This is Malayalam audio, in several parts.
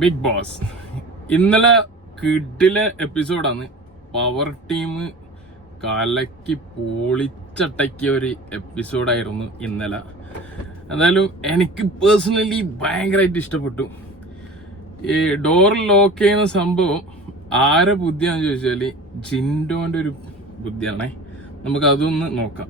ബിഗ് ബോസ് ഇന്നലെ കിഡിലെ എപ്പിസോഡാണ്. പവർ ടീം കലക്കി പൊളിച്ചട്ടക്കിയ ഒരു എപ്പിസോഡായിരുന്നു ഇന്നലെ. എന്തായാലും എനിക്ക് പേഴ്സണലി ഭയങ്കരമായിട്ട് ഇഷ്ടപ്പെട്ടു. ഈ ഡോർ ലോക്ക് ചെയ്യുന്ന സംഭവം ആരെ ബുദ്ധിയാണെന്ന് ചോദിച്ചാൽ ജിൻഡോന്റെ ഒരു ബുദ്ധിയാണേ. നമുക്ക് അതൊന്ന് നോക്കാം.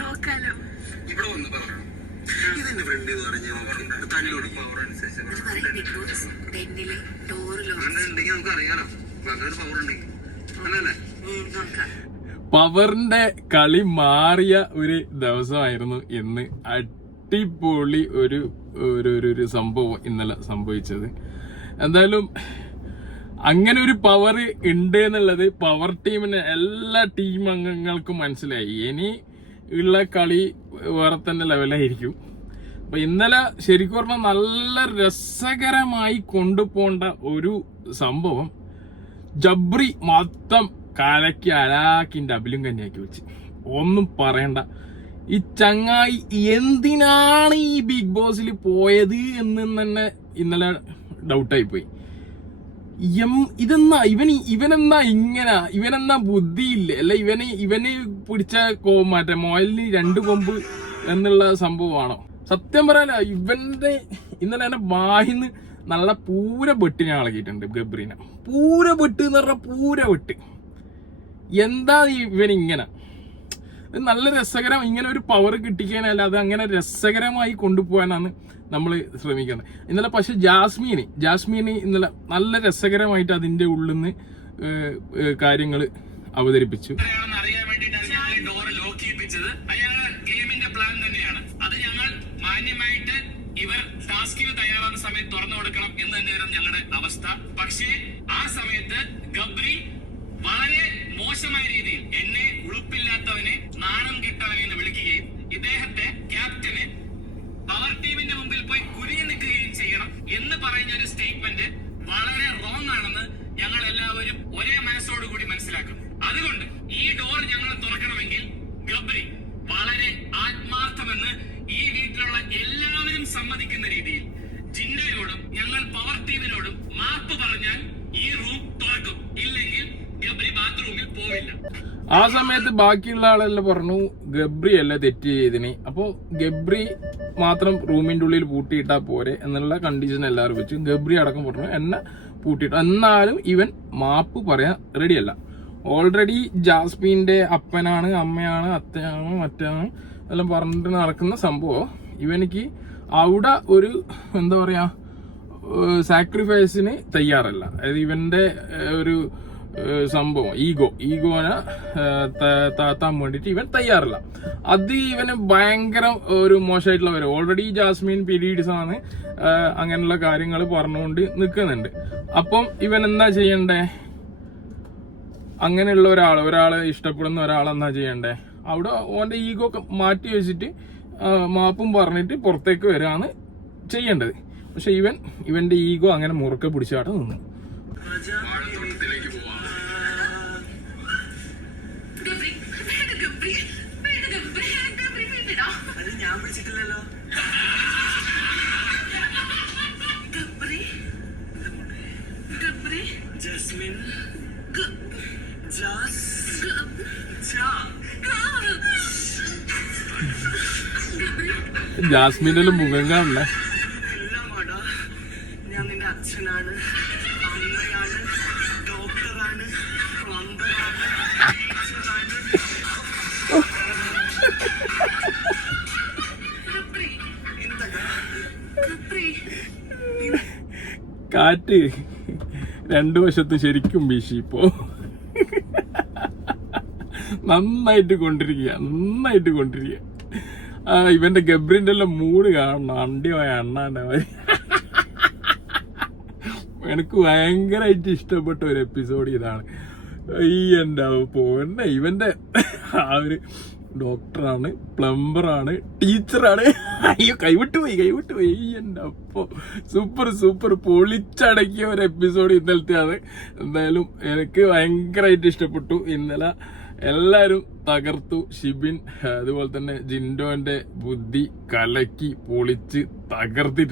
നോക്കാലോ. ഇവിടെ വന്ന് പറഞ്ഞു ഇതെന്റെ ഫ്രണ്ട് എന്ന് പറഞ്ഞാൽ തന്നോട് പവർ അനുസരിച്ച് അത് പറയും ബിഗ് ബോസ് ടെന്നിലെ അങ്ങനെ ഉണ്ടെങ്കിൽ നമുക്ക് അറിയാലോ. അങ്ങനെ പവർ ഉണ്ടെങ്കിൽ. അങ്ങനല്ലേ? പവറിന്റെ കളി മാറിയ ഒരു ദിവസമായിരുന്നു ഇന്ന്. അടിപൊളി ഒരു ഒരു ഒരു ഒരു സംഭവം ഇന്നലെ സംഭവിച്ചത്. എന്തായാലും അങ്ങനെ ഒരു പവർ ഉണ്ട് എന്നുള്ളത് പവർ ടീമിന് എല്ലാ ടീം അംഗങ്ങൾക്കും മനസ്സിലായി. ഇനി ഉള്ള കളി വേറെ തന്നെ ലെവലായിരിക്കും അപ്പൊ ഇന്നലെ ശരിക്കും പറഞ്ഞാൽ നല്ല രസകരമായി കൊണ്ടുപോണ്ട ഒരു സംഭവം ജബ്രി മൊത്തം കലക്കി അലാക്കിന്റെ അബിലും കന്യാക്കി വെച്ച്. ഒന്നും പറയണ്ട. ഈ ചങ്ങായി എന്തിനാണ് ഈ ബിഗ് ബോസിൽ പോയത് എന്ന് തന്നെ ഇന്നലെ ഡൗട്ടായി പോയി. എം ഇതെന്നാ? ഇവൻ ഇവനെന്നാ ഇങ്ങനെ? ഇവനെന്നാ ബുദ്ധിയില്ലേ? അല്ല ഇവന് ഇവന് പിടിച്ച കോ മറ്റേ മോയലിന് രണ്ട് കൊമ്പ് എന്നുള്ള സംഭവമാണോ? സത്യം പറയാല ഇവന്റെ ഇന്നലെ എന്നെ വാഹിന്ന് നല്ല പൂര ബെട്ടിനെ ഇളകിയിട്ടുണ്ട് ഗബ്രീനെ. പൂര ബെട്ട് എന്ന് പറഞ്ഞ പൂര വെട്ട്. എന്താ ഇവൻ ഇങ്ങനെ ഇത് നല്ല രസകരം ഇങ്ങനെ ഒരു പവർ കിട്ടിക്കഴിഞ്ഞാൽ അത് അങ്ങനെ രസകരമായി കൊണ്ടുപോകാനാണ് നമ്മൾ ശ്രമിക്കുന്നത്. ഇന്നലെ പക്ഷെ ജാസ്മീന് ജാസ്മീന് ഇന്നലെ നല്ല രസകരമായിട്ട് അതിന്റെ ഉള്ളിൽ നിന്ന് കാര്യങ്ങൾ അവതരിപ്പിച്ചു. അറിയാൻ ഡോർ ലോക്ക് പ്ലാൻ തന്നെയാണ്. അത് ഞങ്ങൾ മാന്യമായിട്ട് സമയത്ത് തുറന്നു കൊടുക്കണം ഞങ്ങളുടെ അവസ്ഥ. പക്ഷേ ആ സമയത്ത് ഗബ്രി വളരെ മോശമായ രീതിയിൽ എന്നെ ഉളുപ്പില്ലാത്തവനെ ഒരേ മനസ്സോട് കൂടി മനസ്സിലാക്കുന്നു അതുകൊണ്ട് ഈ ഡോർ ഞങ്ങൾ തുറക്കണമെങ്കിൽ ഗബ്രി വളരെ ആത്മാർത്ഥമെന്ന് ഈ വീട്ടിലുള്ള എല്ലാവരും സമ്മതിക്കുന്ന രീതിയിൽ ജിൻഡയോടും ഞങ്ങൾ പവർ ടീമിനോടും മാപ്പ് പറഞ്ഞാൽ ഈ റൂം തുറക്കും. ഇല്ലെങ്കിൽ ഗബ്രി ബാത്റൂമിൽ പോവില്ല. ആ സമയത്ത് ബാക്കിയുള്ള ആളെല്ലാം പറഞ്ഞു ഗബ്രി അല്ല തെറ്റ് ചെയ്തിന്. അപ്പോ ഗബ്രി മാത്രം റൂമിന്റെ ഉള്ളിൽ പൂട്ടിയിട്ടാ പോരെ എന്നുള്ള കണ്ടീഷൻ എല്ലാവരും വെച്ചു. ഗബ്രി അടക്കം പറഞ്ഞു എന്നെ പൂട്ടിയിട്ടു. എന്നാലും ഇവൻ മാപ്പ് പറയാൻ റെഡിയല്ല ഓൾറെഡി ജാസ്മിന്റെ അപ്പനാണ് അമ്മയാണ് അത്തയാണ് മറ്റാണ് എല്ലാം പറഞ്ഞിട്ട് നടക്കുന്ന സംഭവം. ഇവനിക്ക് അവിടെ ഒരു എന്താ പറയാ സാക്രിഫൈസിന് തയ്യാറല്ല. അതായത് ഇവന്റെ ഒരു സംഭവം. ഈഗോ ഈഗോനെ താത്താൻ വേണ്ടിയിട്ട് ഇവൻ തയ്യാറില്ല. അത് ഇവന് ഭയങ്കര ഒരു മോശമായിട്ടുള്ള വരും. ഓൾറെഡി ജാസ്മിൻ പീരീഡ്സ് ആണ് അങ്ങനെയുള്ള കാര്യങ്ങൾ പറഞ്ഞുകൊണ്ട് നിൽക്കുന്നുണ്ട് അപ്പം ഇവൻ എന്താ ചെയ്യണ്ടേ? അങ്ങനെയുള്ള ഒരാൾ ഒരാൾ ഇഷ്ടപ്പെടുന്ന ഒരാൾ എന്താ ചെയ്യണ്ടേ? അവിടെ ഓന്റെ ഈഗോ മാറ്റി വെച്ചിട്ട് മാപ്പും പറഞ്ഞിട്ട് പുറത്തേക്ക് വരാണ് ചെയ്യേണ്ടത്. പക്ഷെ ഇവൻ ഇവന്റെ ഈഗോ അങ്ങനെ മുറുക്കെ പിടിച്ചാട്ട് നിന്നു. ജാസ്മിന്റെ മുഖം കാണല്ലേ ഞാൻ നിന്റെ അച്ഛനാണ്. അമ്മയാണ് ഡോക്ടറാണ് പ്ലംബറാണ് കാറ്റ് രണ്ടു വശത്ത് ശരിക്കും വീശി ഇപ്പോ. നന്നായിട്ട് കൊണ്ടിരിക്കുക നന്നായിട്ട് കൊണ്ടിരിക്കുക. ഇവന്റെ ഗബ്രിന്റെ എല്ലാം മൂഡ് കാണണം. അണ്ടിയായ അണ്ണാന്റെ മതി എനിക്ക് ഭയങ്കരമായിട്ട് ഇഷ്ടപ്പെട്ട ഒരു എപ്പിസോഡ് ഇതാണ്. ഈ എന്റെ പോന്നെ ഇവന്റെ ആ ഒരു ഡോക്ടറാണ് പ്ലംബറാണ് ടീച്ചറാണ് അയ്യോ കൈവിട്ട് പോയി കൈവിട്ട് പോയി എന്റെ അപ്പോ. സൂപ്പർ സൂപ്പർ പൊളിച്ചടക്കിയ ഒരു എപ്പിസോഡ് ഇന്നലത്തെ ആണ് എന്തായാലും എനിക്ക് ഭയങ്കരമായിട്ട് ഇഷ്ടപ്പെട്ടു. ഇന്നലെ എല്ലാരും തകർത്തു ഷിബിൻ അതുപോലെ തന്നെ ജിൻഡോന്റെ ബുദ്ധി കലക്കി പൊളിച്ച് തകർത്തിട്ടുണ്ട്.